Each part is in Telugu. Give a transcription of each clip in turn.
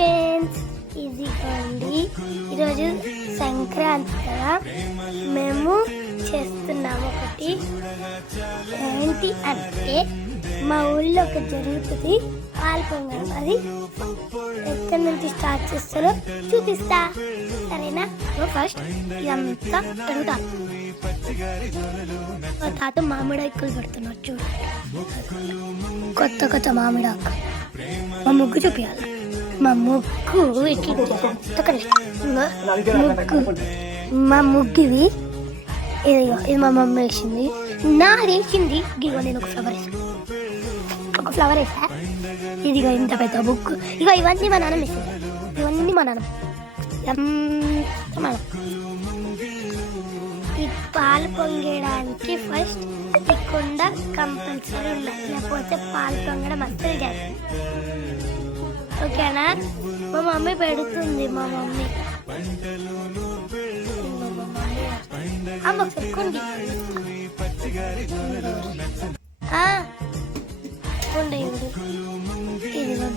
ఫ్రెండ్స్, ఇదిగోండి ఈరోజు సంక్రాంతి కదా, మేము చేస్తున్నాము ఒకటి. ఏంటి అంటే మా ఊళ్ళో ఒకటి జరుగుతుంది, పాలు పొంగడం. అది ఎక్కడి నుంచి స్టార్ట్ చేస్తారో చూపిస్తా, సరేనా? ఫస్ట్ ఇదంతా అడుగుతాను. మా తాత మామిడాకులు పెడుతున్నారు చూడు, కొత్త కొత్త మామిడాకు. మా ముగ్గు చూపించాలి. మా ముగ్గు ఇట్లా ముగ్గు, మా ముగ్గు ఇది. ఇది మా మమ్మీ వేసింది, నాది వేసింది. ఇదిగో నేను ఒక ఫ్లవర్ వేసా. ఇదిగో ఇంత పెద్ద బుక్. ఇగో ఇవన్నీ మా నాన్న వేసేది, ఇవన్నీ మా నాన్న. ఈ పాలు పొంగడానికి ఫస్ట్ ఈ కుండ కంపల్సరీ ఉండాలి, లేకపోతే పాలు పొంగడం అస్సలు చేయాలి. ఓకేనా? మా మమ్మీ పెడుతుంది. మా మమ్మీ కుండి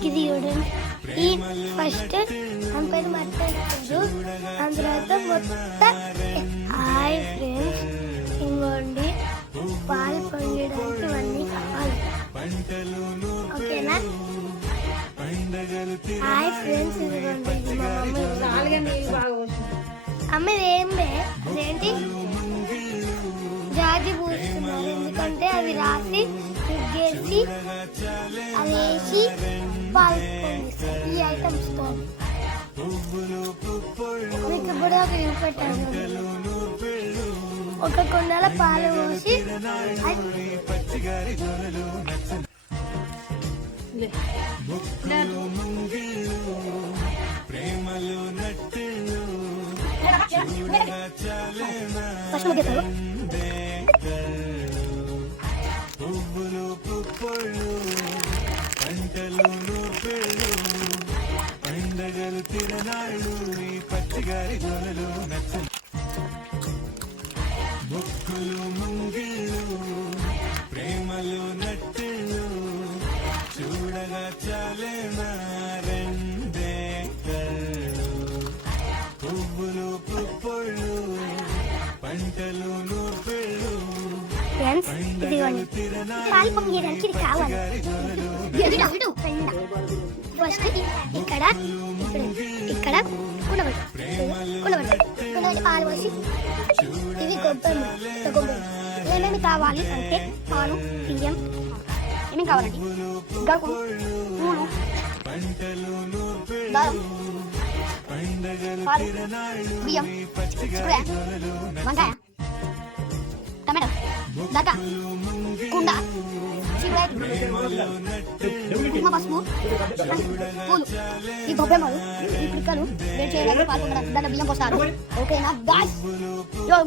ఇది చూడండి. ఈ ఫస్ట్ అంపైన మట్టాడు, దాని తర్వాత మొత్తం. హాయ్ ఫ్రెండ్స్, ఇంకోండి పాలు పొంగడానికి ఇవన్నీ కావాలి. ఓకేనా? హాయ్ ఫ్రెండ్స్, ఇదిగోండి ఇది మా మమ్మీ. అమ్మది అదేంటి జాజి పూస్తున్నారు, ఎందుకంటే అవి రాసి ముగ్గేసి అది వేసి పాలు పొంగిస్తారు. ఈ ఐటమ్స్ తో మీకు ఇప్పుడు ఒక ఇవి పెట్టాను. ఒక కుండలో పాలు పోసి ఫస్ట్ ముగ్గేస్తారు. ఫ్రెండ్స్, ఇదిగోండి పాలు పొంగడానికి ఇది కావాలి. ఫస్ట్ ఇక్కడ కుండ పాలు పోసి ఇవి కొబ్బరి. ఏమేమి కావాలి అంటే పాలు, బియ్యం, ఏమేమి కావాలండి, గరుకులు, పూలు, దారం, పాలు, బియ్యం, చిక్కుడుకాయ, వంకాయ, టమాటా, దక్క, కుండ, కుంకుమ, పసుపు, పూలు, ఈ గొబ్బెమ్మలు, ఈ పిక్కలు వేడి చేయడానికి పాలు పొంగడానికి దాంట్లో బియ్యం పోస్తారు. ఓకేనా గాయ్స్?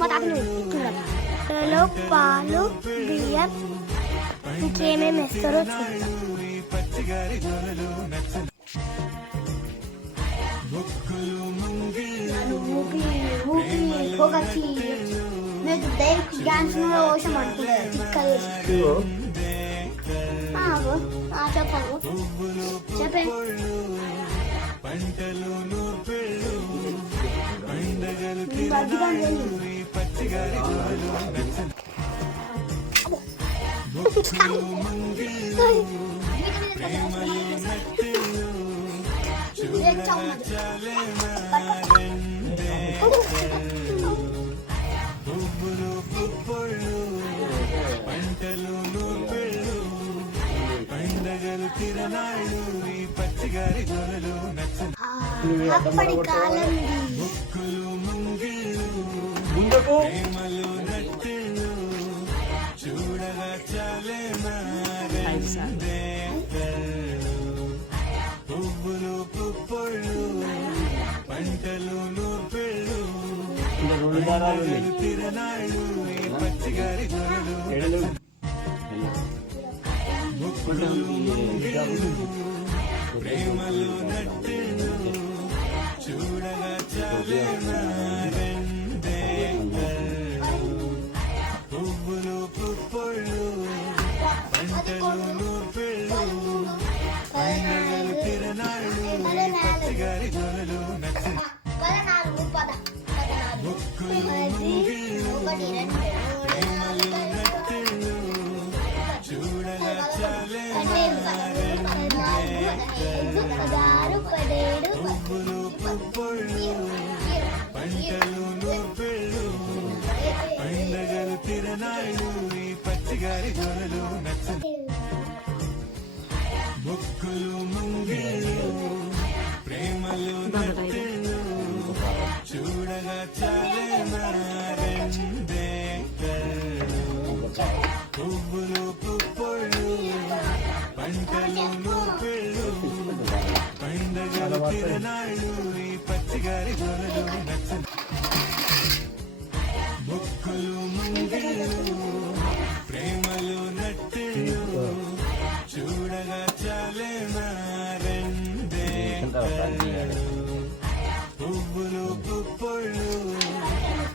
మా తాతలో పాలు, బియ్యం, ఇంకేమేమి వేస్తారో చూద్దాం. చెప్పండి. అప్పటి కాలం పదనాలుగు పద పదనాలుగు పది ఒకటి రెండు పదహారు పదిహేడు పండగలు తిరనాళ్ళు ఈ పచ్చిగారి గొలలు బొక్కులు ముంగిళ్ళు ప్రేమలు నట్టెళ్ళు చూడగా చాలే మారెందే పువ్వులు పుప్పొళ్ళు పంటలు నూపెళ్ళు పండగలు తిరనాళ్ళు ఈ పచ్చిగారి గొలలు బొక్కులు ముంగిళ్ళు ప్రేమలు నట్టెళ్ళు చూడగా చాలే మారెందే పువ్వులు పుప్పొళ్ళు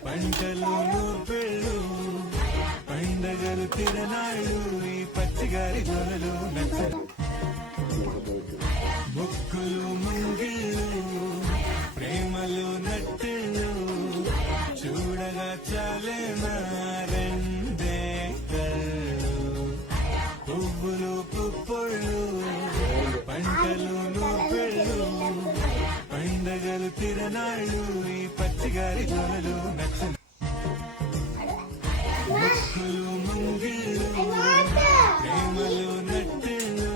పంటలు నూర్పెళ్ళు పండగలు తిరనాళ్ళు ఈ పచ్చిగారి గొలలు బొక్కులు ముంగిళ్ళు ప్రేమలు నట్టెళ్ళు చూడగా చాలే మారెందే పువ్వులు పుప్పొళ్ళు పంటలు నూపెళ్ళు పండగలు తిరనాళ్ళు ఈ పచ్చిగారి గొలలు బొక్కులు ముంగిళ్ళు ప్రేమలు నట్టెళ్ళు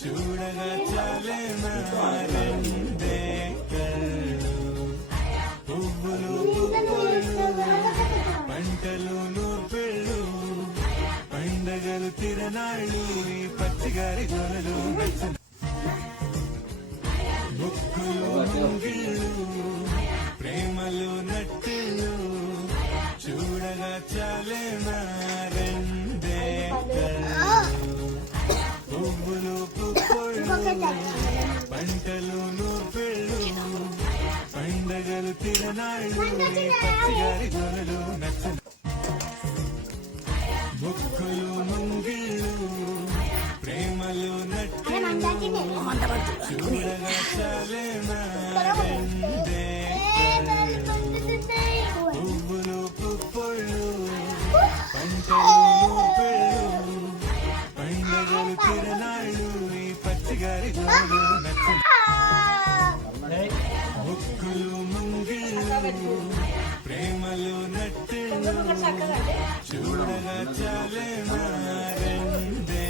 చూడగా చాలే మారెందే పువ్వులు పుప్పొళ్ళు పంటలు నూర్పెళ్ళు పండగలు తిరనాళ్ళు ఈ పచ్చిగారి గొలలు బొక్కులు ముంగిళ్ళు ప్రేమలు నట్టెళ్ళు చూడగా చాలే మారెందే పువ్వులు పుప్పొళ్ళు పంటలు నూర్పెళ్ళు పండగలు తిరనాళ్ళు ఈ పచ్చిగారి గొలలు బొక్కులు ముంగిళ్ళు ప్రేమలు నట్టెళ్ళు చూడగా చాలే మారెందే పువ్వులు పుప్పొళ్ళు పంటలు నూపెళ్ళు పండగలు తిరనాళ్ళు ఈ పచ్చిగారి గొలలు బొక్కులు ముంగిళ్ళు ప్రేమలు నట్టెళ్ళు చూడగా చాలే మారెందే